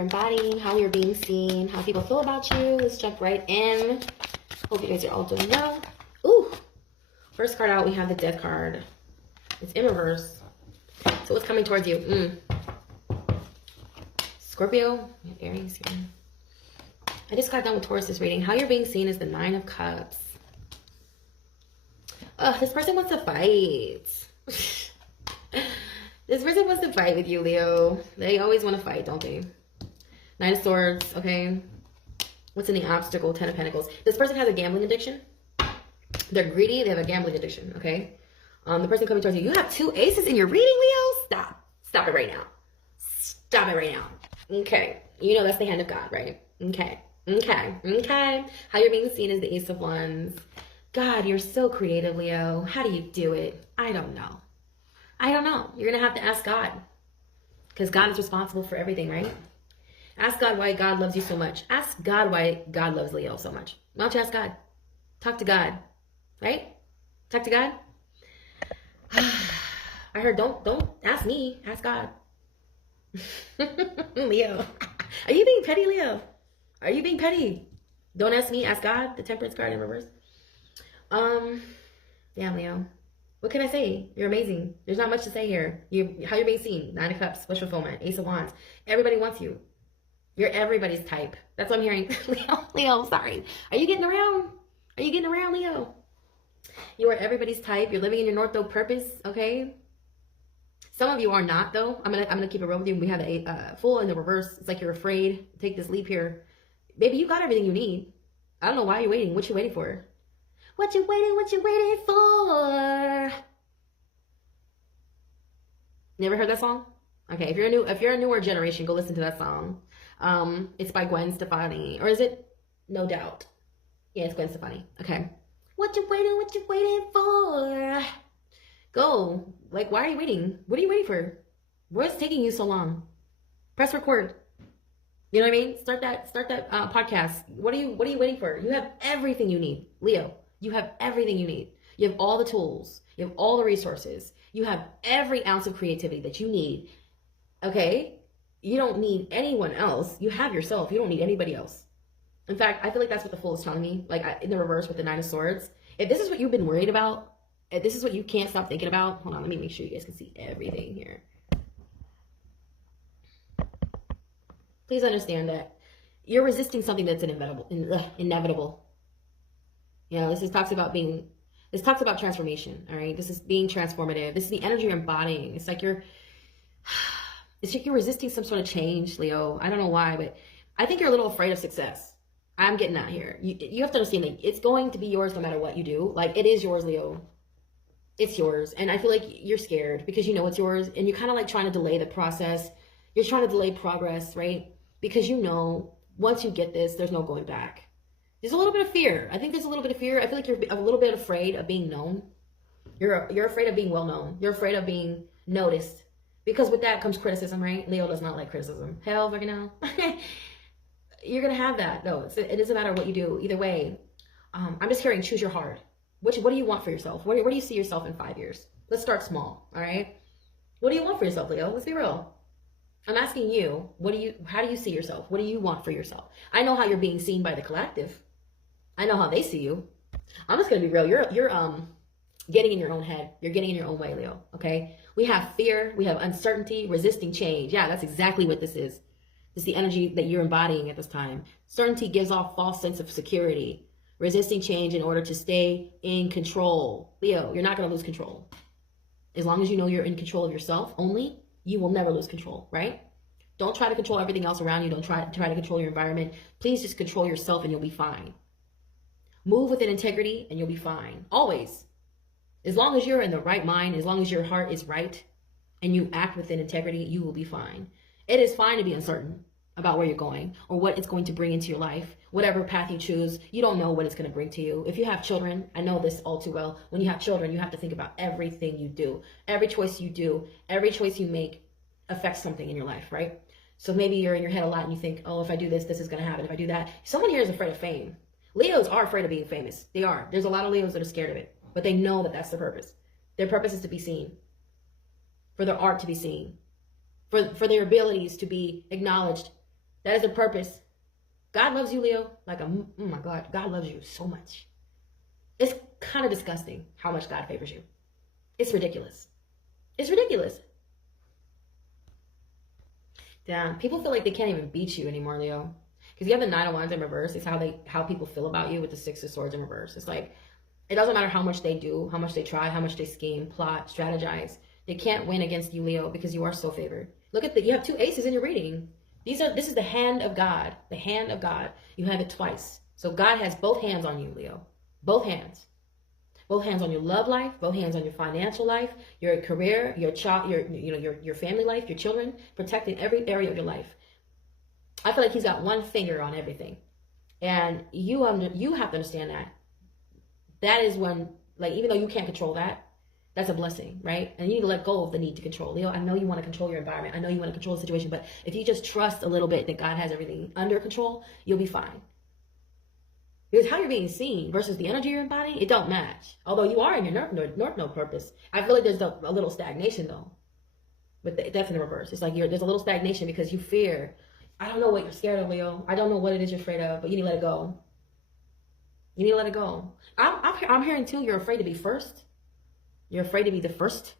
you're embodying, how you're being seen, how people feel about you. Let's jump right in. Hope you guys are all doing well. Ooh, first card out, we have the Death card. It's in reverse. So what's coming towards you? Scorpio, Aries here. I just got done with Taurus's reading. How you're being seen is the 9 of Cups. This person wants to fight. This person wants to fight with you, Leo. They always want to fight, don't they? 9 of Swords, okay. What's in the obstacle? 10 of Pentacles. This person has a gambling addiction. They're greedy. They have a gambling addiction, okay? The person coming towards you. You have 2 aces in your reading, Leo? Stop. Stop it right now. Stop it right now. Okay. You know that's the hand of God, right? Okay. Okay. Okay. How you're being seen is the Ace of Wands. God, you're so creative, Leo. How do you do it? I don't know. I don't know. You're going to have to ask God. Because God is responsible for everything, right? Ask God why God loves you so much. Ask God why God loves Leo so much. Why don't you ask God? Talk to God. Right? Talk to God. I heard don't ask me. Ask God. Leo. Are you being petty, Leo? Are you being petty? Don't ask me. Ask God. The Temperance card in reverse. Yeah, Leo. What can I say? You're amazing. There's not much to say here. How you're being seen. 9 of Cups, wish fulfillment, Ace of Wands. Everybody wants you. You're everybody's type. That's what I'm hearing. Leo, sorry. Are you getting around? Are you getting around, Leo? You are everybody's type. You're living in your North Node purpose, okay? Some of you are not, though. I'm gonna keep it real with you. We have a Fool in the reverse. It's like you're afraid. Take this leap here. Baby, you got everything you need. I don't know why you're waiting. What you waiting for? What you waiting for? Never heard that song? Okay, if you're a newer generation, go listen to that song. It's by Gwen Stefani, or is it? No Doubt. Yeah, it's Gwen Stefani. Okay. What you waiting for? Go. Like, why are you waiting? What are you waiting for? What's taking you so long? Press record. You know what I mean? Start that podcast. What are you waiting for? You have everything you need, Leo. You have everything you need. You have all the tools. You have all the resources. You have every ounce of creativity that you need. Okay? You don't need anyone else. You have yourself. You don't need anybody else. In fact, I feel like that's what the Fool is telling me. Like in the reverse with the 9 of Swords. If this is what you've been worried about, if this is what you can't stop thinking about, hold on, let me make sure you guys can see everything here. Please understand that you're resisting something that's inevitable. You know, this talks about transformation, all right? This is being transformative. This is the energy you're embodying. It's like you're resisting some sort of change, Leo. I don't know why, but I think you're a little afraid of success. I'm getting that here. You have to understand that it's going to be yours no matter what you do. Like, it is yours, Leo. It's yours. And I feel like you're scared because you know it's yours, and you're kind of like trying to delay the process. You're trying to delay progress, right? Because you know, once you get this, there's no going back. There's a little bit of fear. I think there's a little bit of fear. I feel like you're a little bit afraid of being known. You're afraid of being well known. You're afraid of being noticed. Because with that comes criticism, right? Leo does not like criticism. Hell, fucking hell. You're going to have that, though. It doesn't matter what you do. Either way, I'm just hearing choose your heart. What do you want for yourself? Where do you see yourself in 5 years? Let's start small, all right? What do you want for yourself, Leo? Let's be real. I'm asking you, how do you see yourself? What do you want for yourself? I know how you're being seen by the collective. I know how they see you. I'm just going to be real. You're getting in your own head. You're getting in your own way, Leo, okay? We have fear. We have uncertainty, resisting change. Yeah, that's exactly what this is. It's the energy that you're embodying at this time. Certainty gives off false sense of security. Resisting change in order to stay in control. Leo, you're not going to lose control. As long as you know you're in control of yourself only, you will never lose control, right? Don't try to control everything else around you. Don't try to control your environment. Please just control yourself and you'll be fine. Move with an integrity and you'll be fine. Always. As long as you're in the right mind, as long as your heart is right and you act with an integrity, you will be fine. It is fine to be uncertain about where you're going or what it's going to bring into your life. Whatever path you choose, you don't know what it's going to bring to you. If you have children, I know this all too well. When you have children, you have to think about everything you do. Every choice you do, every choice you make affects something in your life, right? So maybe you're in your head a lot and you think, oh, if I do this, this is going to happen. If I do that. Someone here is afraid of fame. Leos are afraid of being famous. They are. There's a lot of Leos that are scared of it, but they know that that's their purpose. Their purpose is to be seen, for their art to be seen, for their abilities to be acknowledged, That is the purpose. God loves you, Leo. Like, oh my God, God loves you so much. It's kind of disgusting how much God favors you. It's ridiculous. It's ridiculous. Damn, people feel like they can't even beat you anymore, Leo. Because you have the Nine of Wands in reverse. It's how people feel about you with the Six of Swords in reverse. It's like, it doesn't matter how much they do, how much they try, how much they scheme, plot, strategize. They can't win against you, Leo, because you are so favored. Look at you have two aces in your reading. This is the hand of God. The hand of God. You have it twice. So God has both hands on you, Leo. Both hands. Both hands on your love life, both hands on your financial life, your career, your child, your family life, your children, protecting every area of your life. I feel like he's got one finger on everything. And you have to understand that. That is when, like, even though you can't control that, that's a blessing, right? And you need to let go of the need to control. Leo, I know you want to control your environment. I know you want to control the situation, but if you just trust a little bit that God has everything under control, you'll be fine. Because how you're being seen versus the energy you're embodying, it don't match. Although you are in your North Node purpose. I feel like there's a little stagnation though. But that's in the reverse. It's like there's a little stagnation because you fear. I don't know what you're scared of, Leo. I don't know what it is you're afraid of, but you need to let it go. You need to let it go. I'm hearing too, you're afraid to be first. You're afraid to be the first,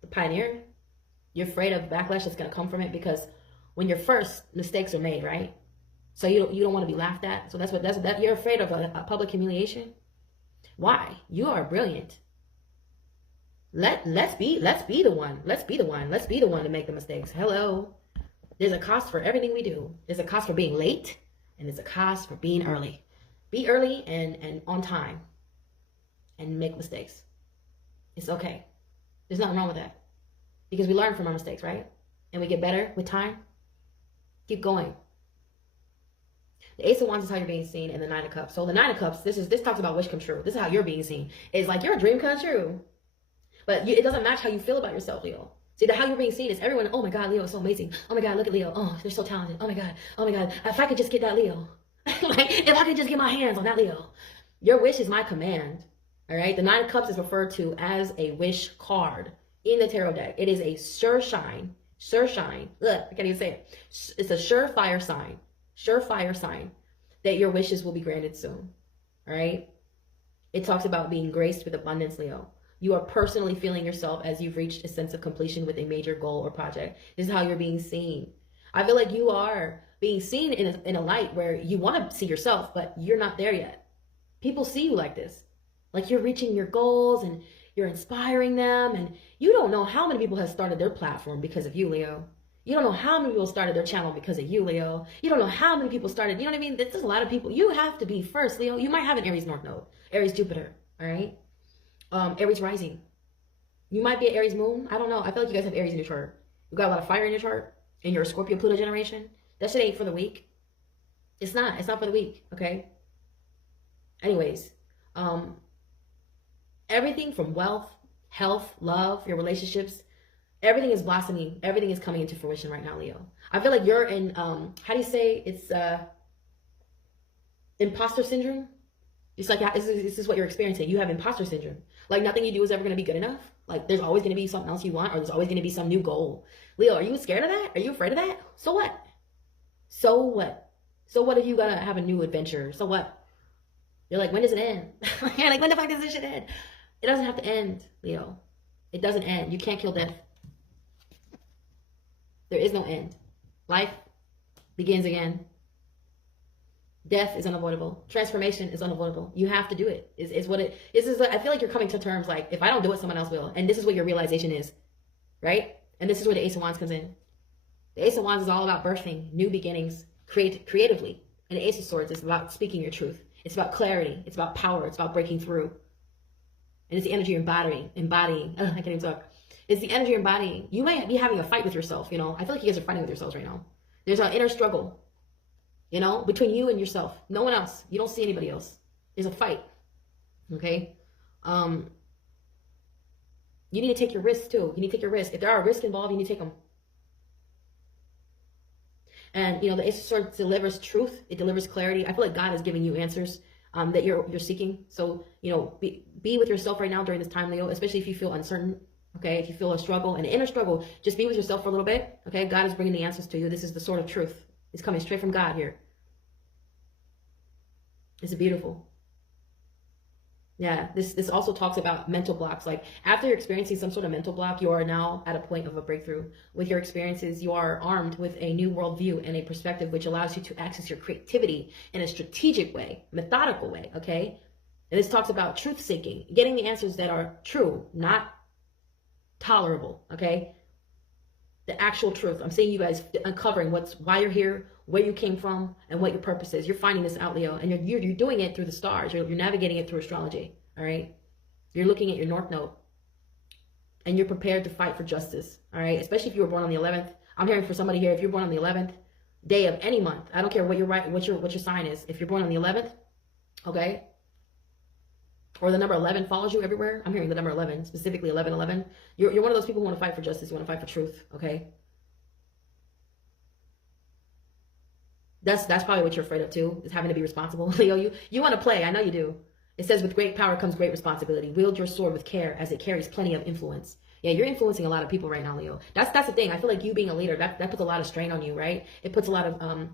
the pioneer. You're afraid of backlash that's going to come from it because when you're first, mistakes are made, right? So you don't want to be laughed at. So that's what you're afraid of a public humiliation. Why? You are brilliant. Let's be the one. Let's be the one. Let's be the one to make the mistakes. Hello. There's a cost for everything we do. There's a cost for being late, and there's a cost for being early. Be early and on time, and make mistakes. It's okay. There's nothing wrong with that, because we learn from our mistakes, right? And we get better with time. Keep going. The Ace of Wands is how you're being seen, and the Nine of Cups. So the Nine of Cups, this talks about wish come true. This is how you're being seen. It's like your dream come true. But it doesn't match how you feel about yourself, Leo. See, how you're being seen is everyone, oh my God, Leo is so amazing. Oh my God, look at Leo. Oh, they're so talented. Oh my God. If I could just get that Leo. Like, if I could just get my hands on that Leo. Your wish is my command. All right? The Nine of Cups is referred to as a wish card in the tarot deck. It is a sure shine. Ugh, I can't even say it. It's a surefire sign that your wishes will be granted soon. All right? It talks about being graced with abundance, Leo. You are personally feeling yourself as you've reached a sense of completion with a major goal or project. This is how you're being seen. I feel like you are being seen in a light where you want to see yourself, but you're not there yet. People see you like this. Like you're reaching your goals and you're inspiring them. And you don't know how many people have started their platform because of you, Leo. You don't know how many people started their channel because of you, Leo. You don't know how many people started, you know what I mean? There's a lot of people. You have to be first, Leo. You might have an Aries North Node, Aries Jupiter, all right? Aries rising. You might be an Aries moon. I don't know. I feel like you guys have Aries in your chart. You got a lot of fire in your chart, and you're a Scorpio Pluto generation. That shit ain't for the weak. It's not. It's not for the weak. Okay. Anyways, everything from wealth, health, love, your relationships, everything is blossoming. Everything is coming into fruition right now, Leo. I feel like you're in. How do you say it's imposter syndrome? It's like this is what you're experiencing. You have imposter syndrome. Like nothing you do is ever going to be good enough. Like there's always going to be something else you want, or there's always going to be some new goal. Leo, are you scared of that? Are you afraid of that? So what? So what? So what if you gotta have a new adventure? So what? You're like, when does it end? You're like, when the fuck does this shit end? It doesn't have to end, Leo. It doesn't end. You can't kill death. There is no end. Life begins again. Death is unavoidable. Transformation is unavoidable. You have to do it. Is what it is. I feel like you're coming to terms like, if I don't do it, someone else will. And this is what your realization is, right? And this is where the Ace of Wands comes in. The Ace of Wands is all about birthing new beginnings, creatively. And the Ace of Swords is about speaking your truth. It's about clarity. It's about power. It's about breaking through. And it's the energy you're embodying. I can't even talk. It's the energy you're embodying. You might be having a fight with yourself, you know. I feel like you guys are fighting with yourselves right now. There's an inner struggle, you know, between you and yourself. No one else. You don't see anybody else. There's a fight. Okay? You need to take your risks too. You need to take your risk. If there are risks involved, you need to take them. And, you know, the Ace of Swords delivers truth. It delivers clarity. I feel like God is giving you answers that you're seeking. So, you know, be with yourself right now during this time, Leo, especially if you feel uncertain. Okay? If you feel a struggle, an inner struggle, just be with yourself for a little bit. Okay? God is bringing the answers to you. This is the sword of truth. It's coming straight from God here. It's beautiful. Yeah, this also talks about mental blocks. Like after you're experiencing some sort of mental block, you are now at a point of a breakthrough. With your experiences, you are armed with a new worldview and a perspective which allows you to access your creativity in a strategic way, methodical way, okay? And this talks about truth seeking, getting the answers that are true, not tolerable, okay? The actual truth. I'm seeing you guys uncovering why you're here, where you came from, and what your purpose is. You're finding this out, Leo, and you're doing it through the stars. You're navigating it through astrology, all right? You're looking at your North Node, and you're prepared to fight for justice, all right? Especially if you were born on the 11th. I'm hearing for somebody here, if you're born on the 11th day of any month, I don't care what your sign is. If you're born on the 11th, okay, or the number 11 follows you everywhere. I'm hearing the number 11, specifically 1111. You're one of those people who want to fight for justice. You want to fight for truth, okay? That's probably what you're afraid of too, is having to be responsible. Leo, you want to play. I know you do. It says with great power comes great responsibility. Wield your sword with care as it carries plenty of influence. Yeah, you're influencing a lot of people right now, Leo. That's the thing. I feel like you being a leader, that puts a lot of strain on you, right? It puts a lot of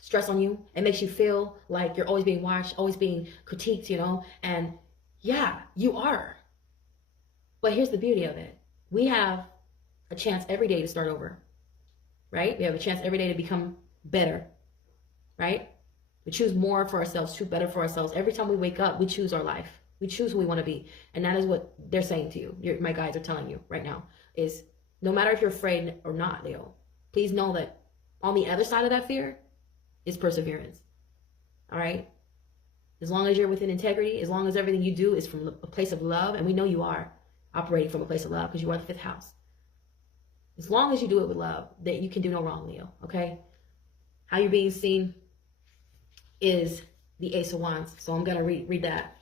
stress on you. It makes you feel like you're always being watched, always being critiqued, you know? And yeah, you are. But here's the beauty of it. We have a chance every day to start over, right? We have a chance every day to become better, right? We choose more for ourselves, choose better for ourselves. Every time we wake up, we choose our life. We choose who we want to be. And that is what they're saying to you. My guides are telling you right now is no matter if you're afraid or not, Leo, please know that on the other side of that fear is perseverance, all right? As long as you're within integrity, as long as everything you do is from a place of love, and we know you are operating from a place of love because you are the 5th house. As long as you do it with love, that you can do no wrong, Leo, okay? How you're being seen is the Ace of Wands. So I'm going to read that.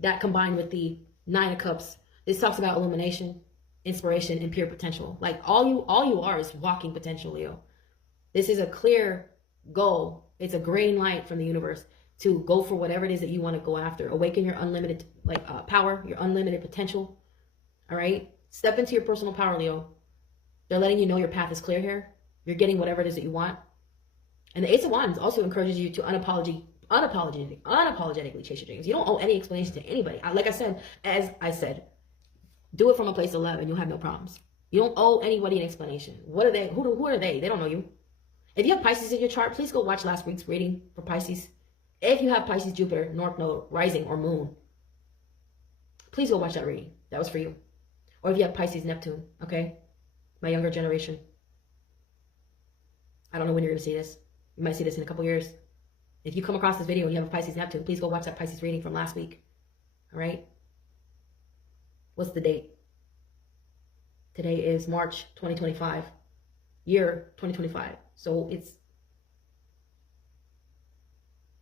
That combined with the 9 of Cups. This talks about illumination, inspiration, and pure potential. Like all you are is walking potential, Leo. This is a clear goal. It's a green light from the universe to go for whatever it is that you want to go after. Awaken your unlimited power, your unlimited potential. All right? Step into your personal power, Leo. They're letting you know your path is clear here. You're getting whatever it is that you want. And the Ace of Wands also encourages you to unapologetically chase your dreams. You don't owe any explanation to anybody. Like I said, as I said, do it from a place of love and you'll have no problems. You don't owe anybody an explanation. What are they? Who are they? They don't know you. If you have Pisces in your chart, please go watch last week's reading for Pisces. If you have Pisces, Jupiter, North Node, Rising, or Moon, please go watch that reading. That was for you. Or if you have Pisces, Neptune, okay? My younger generation. I don't know when you're going to see this. You might see this in a couple years. If you come across this video and you have a Pisces, Neptune, please go watch that Pisces reading from last week. All right? What's the date? Today is March 2025. Year 2025. So it's...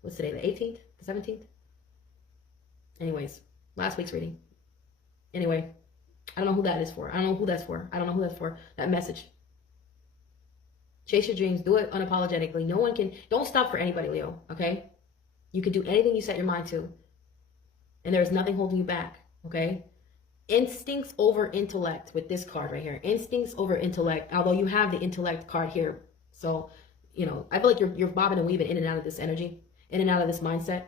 What's today, the 18th? The 17th? Anyways, last week's reading. Anyway, I don't know who that is for. I don't know who that's for. I don't know who that's for. That message. Chase your dreams. Do it unapologetically. No one can... Don't stop for anybody, Leo, okay? You can do anything you set your mind to. And there's nothing holding you back, okay? Instincts over intellect with this card right here. Instincts over intellect. Although you have the intellect card here. So, you know, I feel like you're bobbing and weaving in and out of this energy. In and out of this mindset.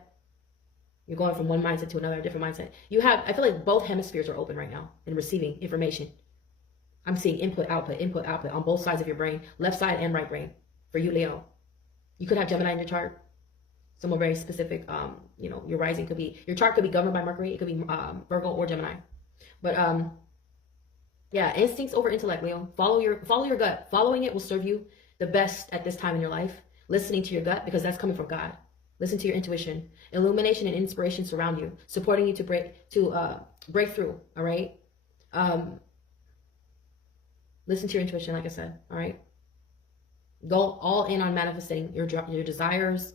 You're going from one mindset to another, a different mindset. I feel like both hemispheres are open right now in receiving information. I'm seeing input, output on both sides of your brain, left side and right brain. For you, Leo. You could have Gemini in your chart. Someone very specific, you know, your rising could be, your chart could be governed by Mercury. It could be Virgo or Gemini. But, yeah, instincts over intellect, Leo. Follow your gut. Following it will serve you the best at this time in your life. Listening to your gut, because that's coming from God. Listen to your intuition. Illumination and inspiration surround you, supporting you to break through, all right? Listen to your intuition, like I said, all right? Go all in on manifesting your desires.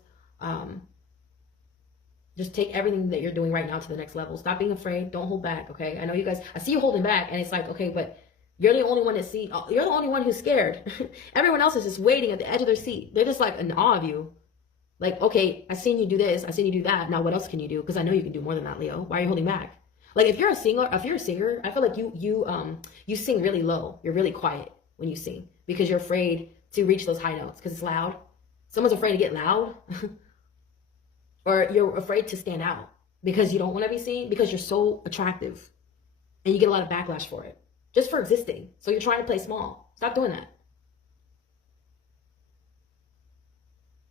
Just take everything that you're doing right now to the next level. Stop being afraid. Don't hold back, okay? I know you guys, I see you holding back, and it's like, okay, but you're the only one you're the only one who's scared. Everyone else is just waiting at the edge of their seat. They're just like in awe of you. Like, okay, I've seen you do this. I've seen you do that. Now what else can you do? Because I know you can do more than that, Leo. Why are you holding back? Like if you're a singer, I feel like you sing really low. You're really quiet when you sing because you're afraid to reach those high notes because it's loud. Someone's afraid to get loud. Or you're afraid to stand out because you don't want to be seen, because you're so attractive and you get a lot of backlash for it, just for existing. So you're trying to play small. Stop doing that.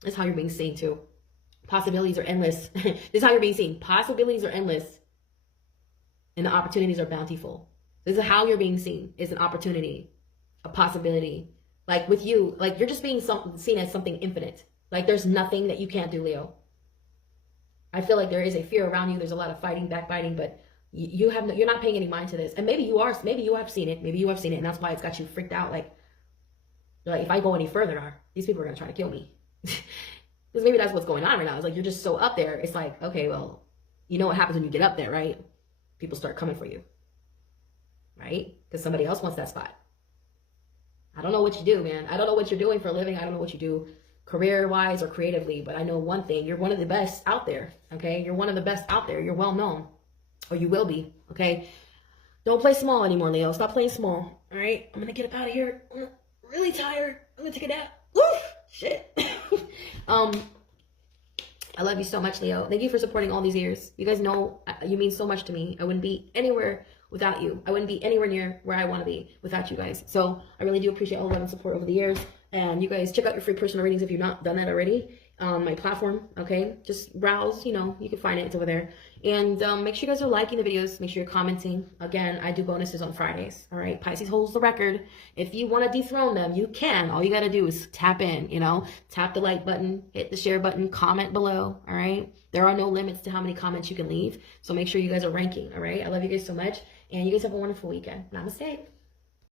That's how you're being seen too. Possibilities are endless. This is how you're being seen. Possibilities are endless and the opportunities are bountiful. This is how you're being seen. It's an opportunity, a possibility. Like with you, like you're just being seen as something infinite. Like there's nothing that you can't do, Leo. I feel like there is a fear around you. There's a lot of fighting, backbiting, but you're not paying any mind to this. And maybe you are. Maybe you have seen it. Maybe you have seen it, and that's why it's got you freaked out. Like if I go any further, these people are gonna try to kill me. Because maybe that's what's going on right now. It's like you're just so up there. It's like, okay, well, you know what happens when you get up there, right? People start coming for you, right? Because somebody else wants that spot. I don't know what you do, man. I don't know what you're doing for a living. I don't know what you do career-wise or creatively, but I know one thing. You're one of the best out there, okay? You're one of the best out there. You're well-known, or you will be, okay? Don't play small anymore, Leo. Stop playing small, all right? I'm going to get up out of here. I'm really tired. I'm going to take a nap. Woo! Shit. I love you so much, Leo. Thank you for supporting all these years. You guys know you mean so much to me. I wouldn't be anywhere without you. I wouldn't be anywhere near where I want to be without you guys. So I really do appreciate all the love and support over the years. And you guys check out your free personal readings if you've not done that already on my platform, okay? Just browse, you know, you can find it. It's over there. And make sure you guys are liking the videos. Make sure you're commenting. Again, I do bonuses on Fridays, all right? Pisces holds the record. If you want to dethrone them, you can. All you got to do is tap in, you know? Tap the like button, hit the share button, comment below, all right? There are no limits to how many comments you can leave. So make sure you guys are ranking, all right? I love you guys so much. And you guys have a wonderful weekend. Namaste.